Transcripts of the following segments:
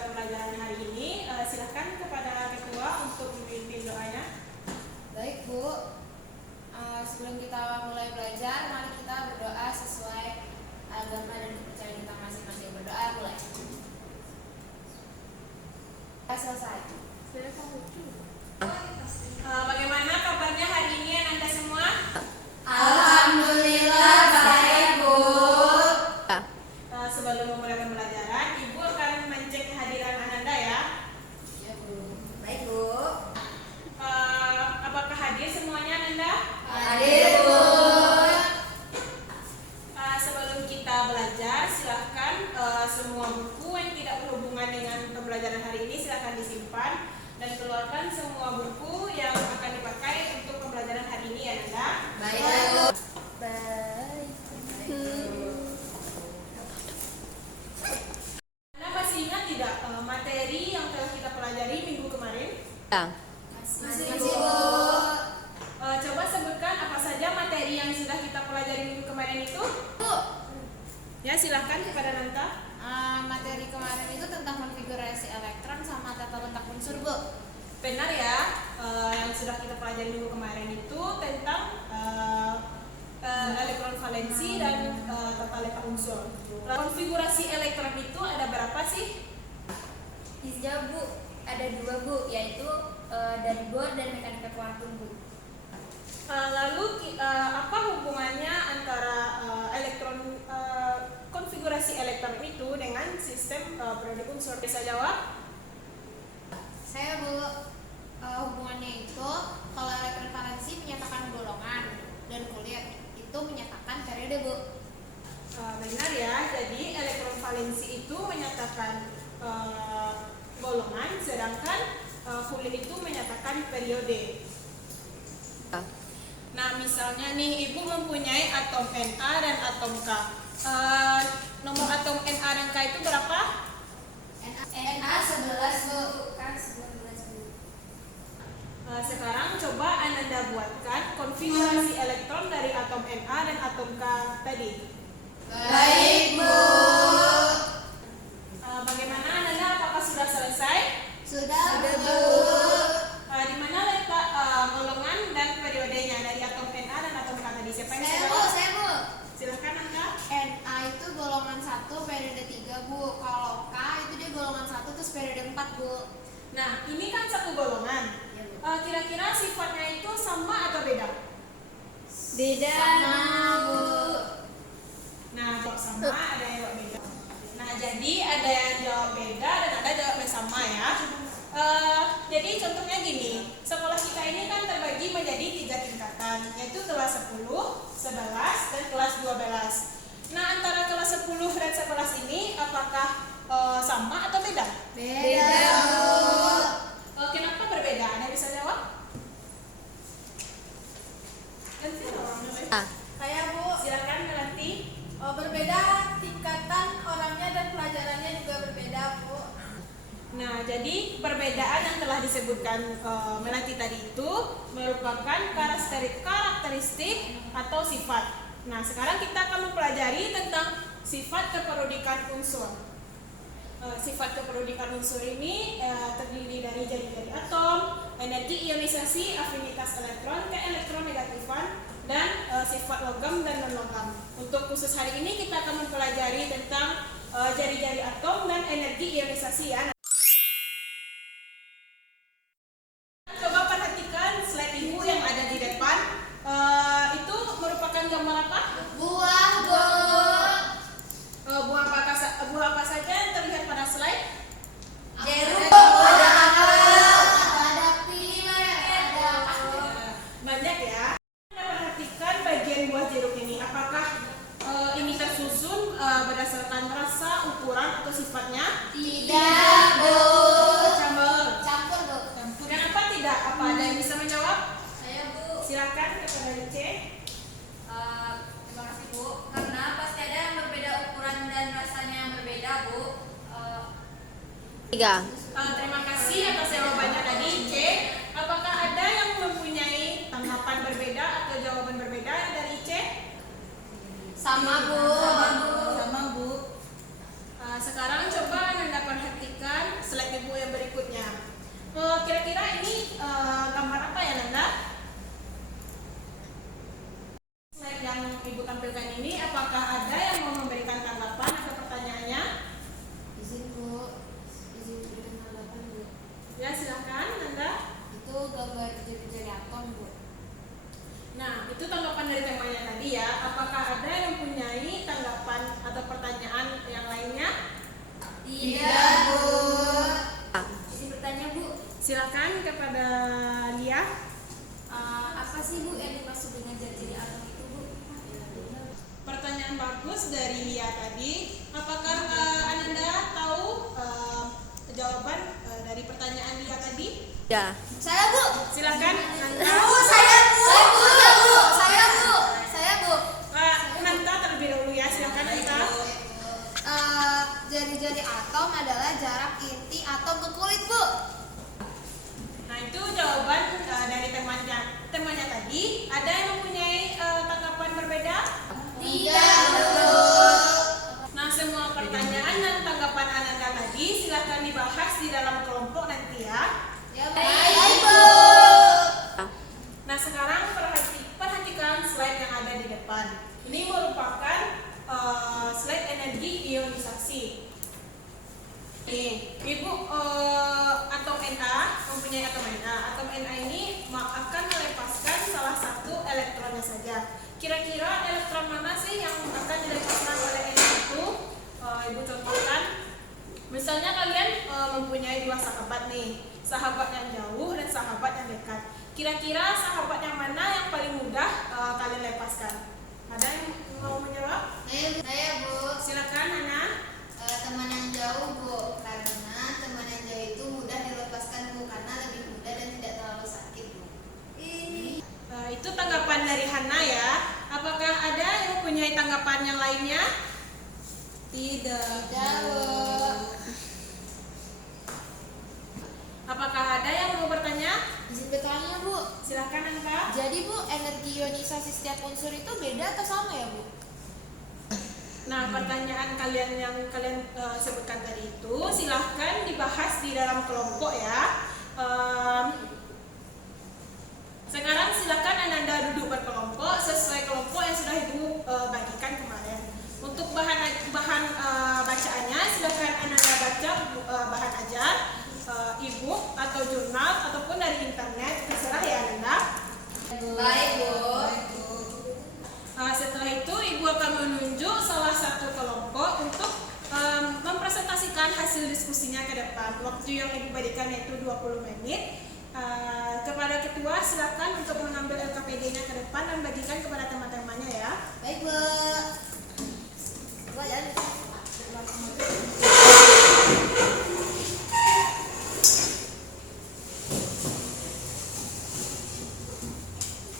pembelajaran hari ini. Silahkan kepada ketua untuk memimpin doanya. Baik Bu, sebelum kita mulai belajar, mari kita berdoa sesuai agama dan kepercayaan kita masing-masing. Berdoa mulai. Selesai. Bagaimana kabarnya hari ini Anda semua? Alhamdulillah baik Bu. Sebelum memulai pembelajaran, Ibu akan mencek kehadiran Ananda ya. Ya Bu. Baik Bu. Apakah hadir semuanya Ananda? Hadir Bu. Sebelum kita belajar, silahkan semua buku yang tidak berhubungan dengan pembelajaran hari ini silahkan disimpan dan keluarkan semua buku yang akan dipakai untuk pembelajaran hari ini ya Ananda. Baik Bu. Baik. Anda masih ingat tidak materi yang telah kita pelajari minggu kemarin? Masih Bu. Coba sebutkan apa saja materi yang sudah kita pelajari minggu kemarin itu. Bu. Ya, silahkan kepada Nanta. Materi kemarin itu tentang konfigurasi elektron sama tata letak unsur Bu. Benar ya, yang sudah kita pelajari minggu kemarin itu tentang elektron valensi dan tata letak unsur. Konfigurasi elektron itu ada berapa sih? Bisa Bu, ada 2 Bu, yaitu dari Bohr dan mekanika kuantum Bu. Lalu apa hubungannya antara konfigurasi elektron itu dengan sistem periodik unsur? Bisa jawab? Saya Bu, hubungannya itu kalau elektron valensi menyatakan golongan dan kulit itu menyatakan periode Bu. Benar ya, jadi elektron valensi itu menyatakan golongan, sedangkan kulit itu menyatakan periode. Nah, misalnya nih Ibu mempunyai atom Na dan atom K. Nomor atom Na dan K itu berapa? Na 11 Bu, K 19 Bu. Sekarang coba Anda buatkan konfigurasi elektron dari atom Na dan atom K tadi. Baik Bu. Bagaimana Anda? Apakah sudah selesai? Sudah Bu. Di mana letak golongan dan periodenya dari atom Na dan atom K tadi? Siapa yang Saya bisa Bu, jawab? saya Bu. Silahkan Anda. Na itu golongan 1 periode 3 Bu. Kalau K itu dia golongan 1 terus periode 4 Bu. Nah, ini kan satu golongan. Iya Bu. Kira-kira sifatnya itu sama atau beda? Beda sama Bu. Nah, jawab sama, ada yang jawab beda. Nah, jadi ada yang jawab beda dan ada jawab sama ya. Jadi contohnya gini, sekolah kita ini kan terbagi menjadi 3 tingkatan, yaitu kelas 10, 11, dan kelas 12. Nah, antara kelas 10 dan 11 ini apakah sama atau beda? Beda Bu. Kenapa berbeda? Ada yang bisa jawab? Nanti orangnya baik. Saya Bu. Silakan Melanti. Berbeda tingkatan orangnya dan pelajarannya juga berbeda Bu. Nah, jadi perbedaan yang telah disebutkan Melanti tadi itu merupakan karakteristik atau sifat. Nah, sekarang kita akan mempelajari tentang sifat keperodikan unsur. Sifat keperodikan unsur ini terdiri dari jari-jari atom, energi ionisasi, afinitas elektron, keelektronegatifan, dan sifat logam dan non-logam. Untuk khusus hari ini kita akan mempelajari tentang jari-jari atom dan energi ionisasi ya. Coba perhatikan slide Ibu yang ada di depan. Itu merupakan gambar apa? Buah Bu. Buah apa saja yang terlihat pada slide? Jeruk ada apel, ada pir, ada Banyak ya. Anda perhatikan bagian buah jeruk ini. Apakah ini tersusun berdasarkan rasa, ukuran, atau sifatnya? tidak Bu. Campur. Campur Bu. Kenapa tidak? Apa ada yang bisa menjawab? Saya Bu. Silakan kepada C. Terima kasih Bu. Karena pasti ada yang berbeda ukuran dan rasanya yang berbeda Bu. 3. Terima kasih atas jawabannya tadi C. Apakah ada yang mempunyai tanggapan berbeda atau jawaban berbeda dari C? Sama Bu. Sama Bu. Sekarang coba Anda perhatikan bagus dari Lia tadi. Apakah Ananda tahu jawaban dari pertanyaan Lia tadi? Ya. Saya Bu. Silakan Nanda. Saya Bu. Nanda terlebih dahulu ya, silakan Nanda. Jari-jari atom adalah jarak inti atom ke kulit, Bu. Nah, itu jawaban dari temannya tadi. Ada yang mempunyai tanggapan berbeda? Tidak, Bu. Nah, semua pertanyaan dan tanggapan Ananda tadi silakan dibahas di dalam kelompok nanti ya. Ya, baik, Bu. Nah, sekarang perhatikan slide yang ada di depan. Ini merupakan slide energi ionisasi. Nih, Ibu atom Na mempunyai atom Na. Atom Na ini akan melepaskan salah satu elektronnya saja. Kira-kira elektron mana sih yang akan dilepaskan oleh Na itu? Ibu contohkan. Misalnya kalian mempunyai dua sahabat nih, sahabat yang jauh dan sahabat yang dekat. Kira-kira sahabat yang mana yang paling mudah kalian lepaskan? Ada yang mau menjawab? Saya, Bu. Silakan, Nana. Teman yang jauh, Bu. Karena teman yang jauh itu mudah dilepaskan, Bu, karena lebih mudah dan tidak terlalu sakit, Bu. Itu tanggapan dari Hana ya. Apakah ada yang mempunyai tanggapan yang lainnya? Tidak. Apakah ada yang mau bertanya? Izin bertanya, Bu. Silakan, Anka. Jadi, Bu, energi ionisasi setiap unsur itu beda atau sama ya, Bu? Nah, pertanyaan kalian yang kalian sebutkan tadi itu silahkan dibahas di dalam kelompok ya. Sekarang silakan Ananda duduk berkelompok sesuai kelompok yang sudah Ibu bagikan kemarin. Untuk bahan bacaannya silakan Ananda baca bahan ajar, e-book atau jurnal ataupun dari internet, terserah ya Ananda. Baik, Bu. Setelah itu Ibu akan menunjuk salah satu kelompok untuk mempresentasikan hasil diskusinya ke depan. Waktu yang Ibu berikan yaitu 20 menit. Kepada ketua silakan untuk mengambil LKPD-nya ke depan dan bagikan kepada teman-temannya ya. Baik, Bu. Bu, ya.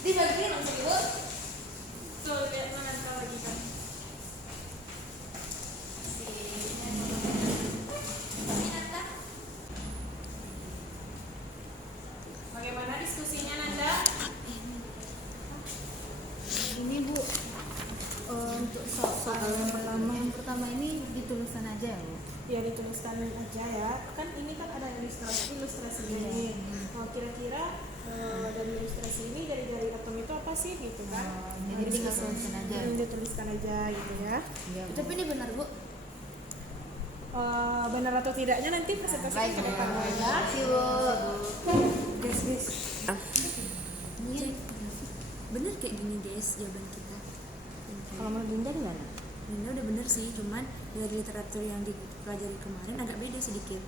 Dibagi langsung, Bu. Tuh, lihat mana kita bagikan. Bagaimana diskusinya Nanda? Ini Bu, untuk soal yang pertama ini dituliskan aja ya Bu? Ya dituliskan aja ya. Kan ini kan ada ilustrasi ini. Kira-kira dari ilustrasi ini dari atom itu apa sih gitu kan? Jadi tinggal tuliskan aja. Dituliskan aja gitu ya. Iya, Bu. Tapi ini benar, Bu. Benar atau tidaknya nanti presentasi ke depan ya. Guys. Ini bener kayak gini guys jawaban kita. Kalau menurut Dinda gimana? Dinda udah bener sih, cuman dari literatur yang dipelajari kemarin agak beda sedikit.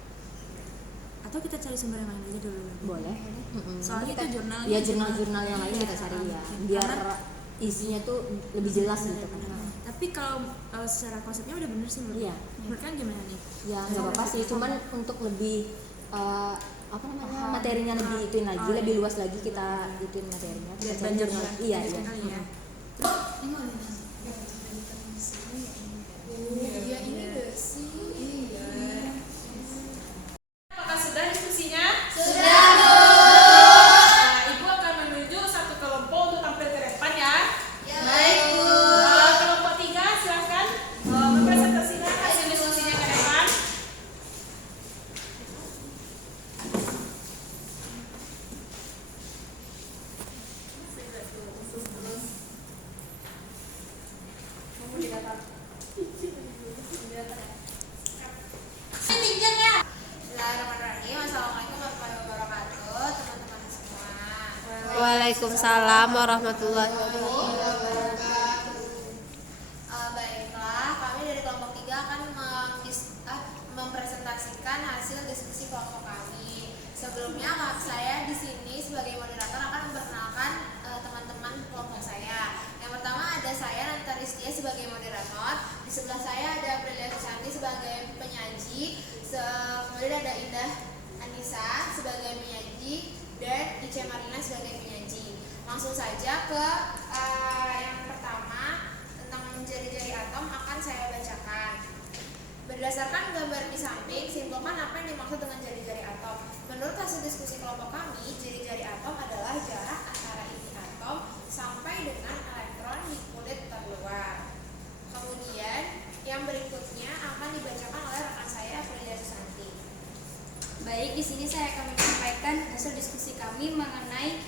Atau kita cari sumber yang lain aja dulu. Boleh. Soalnya Kita- itu jurnalnya. Ya jurnal-jurnal yang lain kita cari ya, biar isinya tuh lebih jelas gitu kan. Tapi kalau secara konsepnya udah bener sih menurut. Iya. Menurut kalian gimana nih? Ya nggak apa-apa sih, cuman untuk lebih materinya lebih ituin lagi, lebih luas lagi kita ituin materinya. Kita cari Banyak jurnal. juga. Iya. Kali ya. Iya, ini besi. Apakah sudah diskusinya? Sudah, Bu. Ibu akan menunjuk satu kelompok untuk tampil ke depan ya. Baik, Bu. Kelompok 3 silakan mempresentasikan hasil diskusinya ke depan. Bismillahirrahmanirrahim. Assalamualaikum warahmatullahi wabarakatuh, teman-teman semua. Waalaikumsalam warahmatullahi Baiklah, kami dari kelompok 3 akan mempresentasikan hasil diskusi kelompok kami. Sebelumnya, saya di sini sebagai moderator akan memperkenalkan teman-teman kelompok saya. Yang pertama ada saya Nanta Ristia sebagai moderator, di sebelah saya ada Aprilia Susanti sebagai penyaji, kemudian ada Indah Anissa sebagai penyaji, dan Ice Marina sebagai penyaji. Langsung saja ke yang pertama tentang jari-jari atom akan saya bacakan. Berdasarkan gambar di samping, simpulkan apa yang dimaksud dengan jari-jari atom. Menurut hasil diskusi kelompok kami, jari-jari atom adalah jarak antara inti atom sampai dengan elektron di kulit terluar. Kemudian yang berikutnya akan dibacakan oleh rekan saya Aprilia Susanti. Baik, di sini saya akan menyampaikan hasil diskusi kami mengenai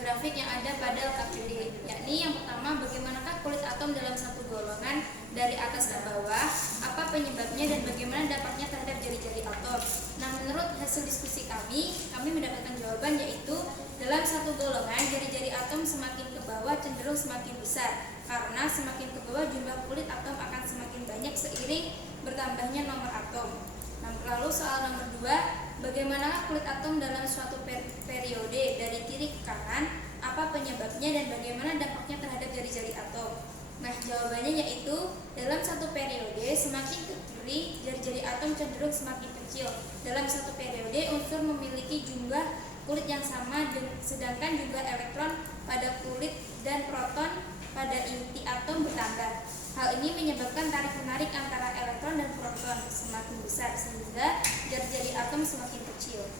grafik yang ada pada LKPD, yakni yang pertama, bagaimanakah kulit atom dalam satu golongan dari atas ke bawah, apa penyebabnya dan bagaimana dampaknya terhadap jari-jari atom. Nah, menurut hasil diskusi kami mendapatkan jawaban yaitu dalam satu golongan jari-jari atom semakin ke bawah cenderung semakin besar, karena semakin ke bawah jumlah kulit atom akan semakin banyak seiring bertambahnya nomor atom. Nah, lalu soal nomor 2, bagaimana kulit atom dalam suatu periode dari kiri ke kanan, apa penyebabnya dan bagaimana dampaknya terhadap jari-jari atom. Nah, jawabannya yaitu dalam satu periode semakin ke kiri jari-jari atom cenderung semakin kecil. Dalam satu periode unsur memiliki jumlah kulit yang sama, sedangkan jumlah elektron pada kulit dan proton pada inti atom bertambah. Hal ini menyebabkan tarik-menarik antara elektron dan proton semakin besar sehingga jari-jari atom semakin kecil.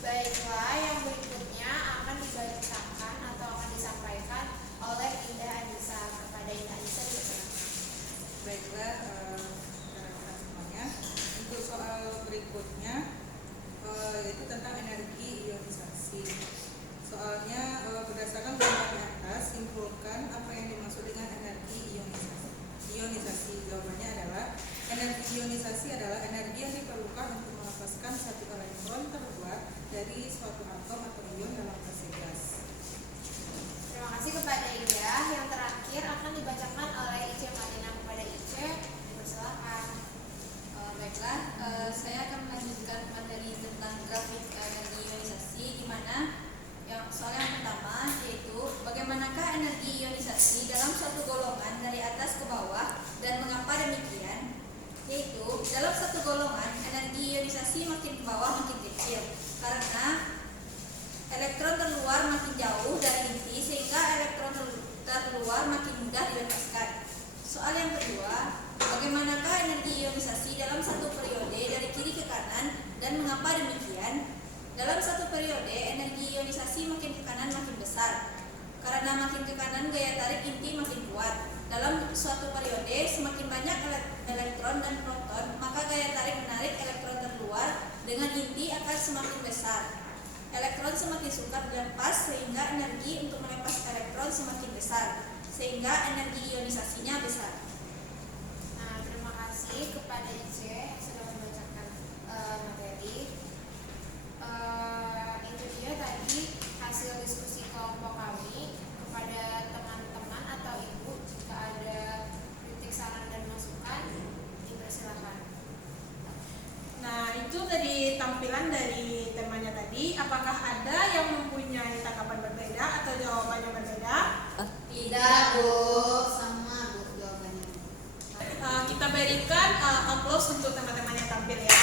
Baiklah, yang berikutnya akan dibacakan atau akan disampaikan oleh Indah Anissa. Kepada Indah Anissa dipersilakan. Baiklah, rekan-rekan semuanya, untuk soal berikutnya yaitu tentang energi ionisasi. Soalnya berdasarkan gambar di atas, simpulkan apa yang dimaksud dengan energi ionisasi. Jawabannya adalah energi ionisasi adalah energi yang diperlukan untuk melepaskan satu elektron terbuat dari suatu atom atau ion dalam fase gas. Terima kasih kepada Indah. Yang terakhir akan dibacakan oleh Ice Marina. Kepada Ice, dipersilakan. Baiklah, saya akan melanjutkan materi tentang grafik energi ionisasi, di mana soal yang pertama yaitu bagaimanakah energi ionisasi dalam suatu golongan dari atas ke bawah dan mengapa demikian. Yaitu dalam satu golongan energi ionisasi makin ke bawah makin kecil karena elektron terluar makin jauh dari inti sehingga elektron terluar makin mudah dilepaskan. Soal yang kedua, bagaimanakah energi ionisasi dalam satu periode dari kiri ke kanan dan mengapa demikian? Dalam satu periode, energi ionisasi makin ke kanan makin besar. Karena makin ke kanan, gaya tarik inti makin kuat. Dalam suatu periode, semakin banyak elektron dan proton, maka gaya tarik menarik elektron terluar dengan inti akan semakin besar. Elektron semakin sukar dilepas sehingga energi untuk melepas elektron semakin besar, sehingga energi ionisasinya besar. Nah, terima kasih kepada Ice sudah membacakan materi. Itu dia tadi hasil diskusi kelompok kami. Kepada teman-teman atau ibu, jika ada kritik, saran dan masukan, dipersilakan. Nah, itu tadi tampilan dari temanya tadi. Apakah ada yang mempunyai tanggapan berbeda atau jawabannya berbeda? Tidak, Bu. Sama, Bu, jawabannya. Kita berikan applause untuk teman-teman yang tampil ya.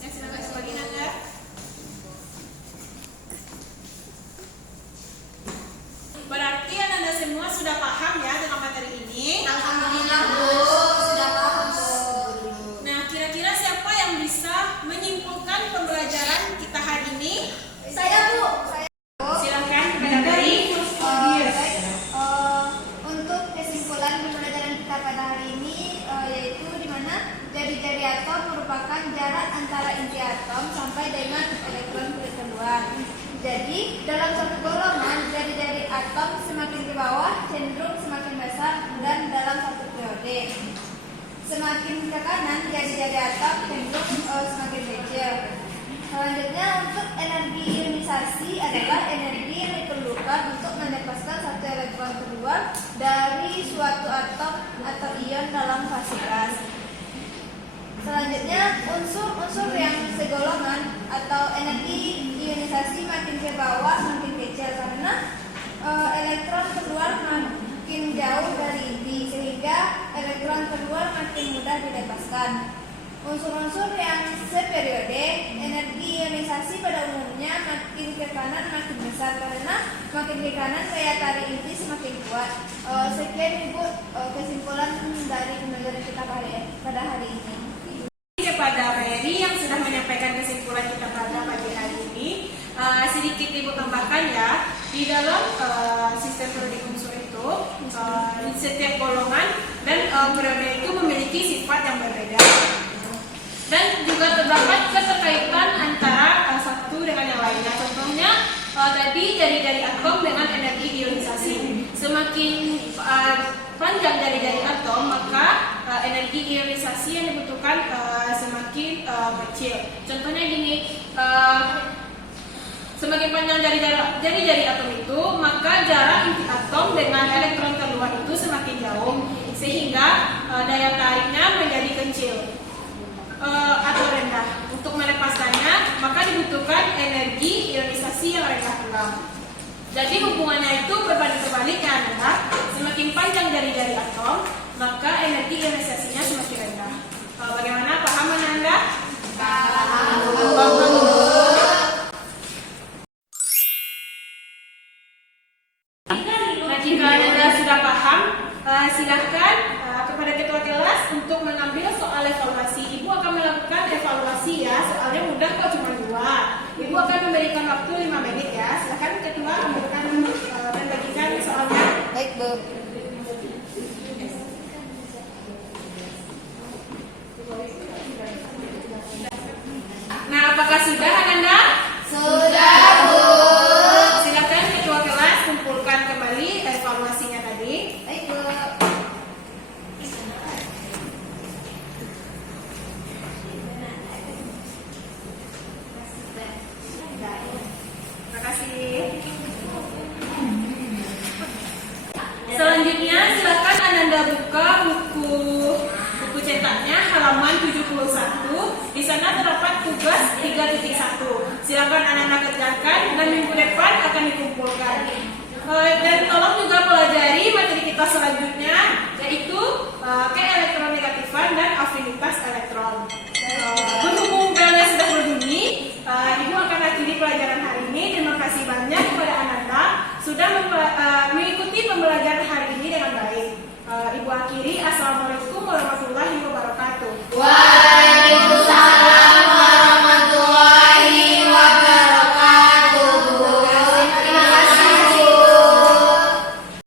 Ya, silakan sebagian Anda. Berarti Anda semua sudah paham ya dengan materi ini. Alhamdulillah, Bu. Sudah paham, Bu. Nah, kira-kira siapa yang bisa menyimpulkan pembelajaran kita hari ini? Saya, Bu. Silakan kepada dari. Untuk kesimpulan pembelajaran kita pada hari ini yaitu di mana jari-jari atom merupakan jarak antara inti atom sampai dengan elektron kulit keluar. Jadi dalam satu golongan jari-jari atom semakin ke bawah cenderung semakin besar dan dalam satu periode. Semakin ke kanan jari-jari atom cenderung semakin kecil. Selanjutnya untuk energi ionisasi adalah energi yang diperlukan untuk melepaskan satu elektron keluar dari suatu atom atau ion dalam fase gas. Selanjutnya unsur-unsur yang segolongan atau energi ionisasi ionisasi makin ke bawah makin kecil karena elektron keluar makin jauh dari inti sehingga elektron keluar makin mudah dilepaskan. Unsur-unsur yang seperiode, energi ionisasi pada umumnya makin ke kanan makin besar karena makin ke kanan daya tarik inti semakin kuat. Sekian Ibu kesimpulan dari pembelajaran kita pada hari ini. Kepada Mary yang sudah menyampaikan kesimpulan kita pada pagi hari ini, sedikit Ibu tambahkan ya, di dalam sistem periode unsur itu setiap golongan dan periode itu memiliki sifat yang berbeda. Dan juga terdapat keterkaitan antara satu dengan yang lainnya. Contohnya tadi jari-jari atom dengan energi ionisasi. Semakin panjang jari-jari atom, maka energi ionisasi yang dibutuhkan semakin kecil. Contohnya gini, semakin panjang jari-jari atom itu, maka jarak inti atom dengan elektron terluar itu semakin jauh, sehingga daya tariknya menjadi kecil atau rendah. Untuk melepaskannya, maka dibutuhkan energi ionisasi yang rendah pula. Jadi hubungannya itu berbanding terbaliknya adalah semakin panjang jari-jari atom, maka energi ionisasi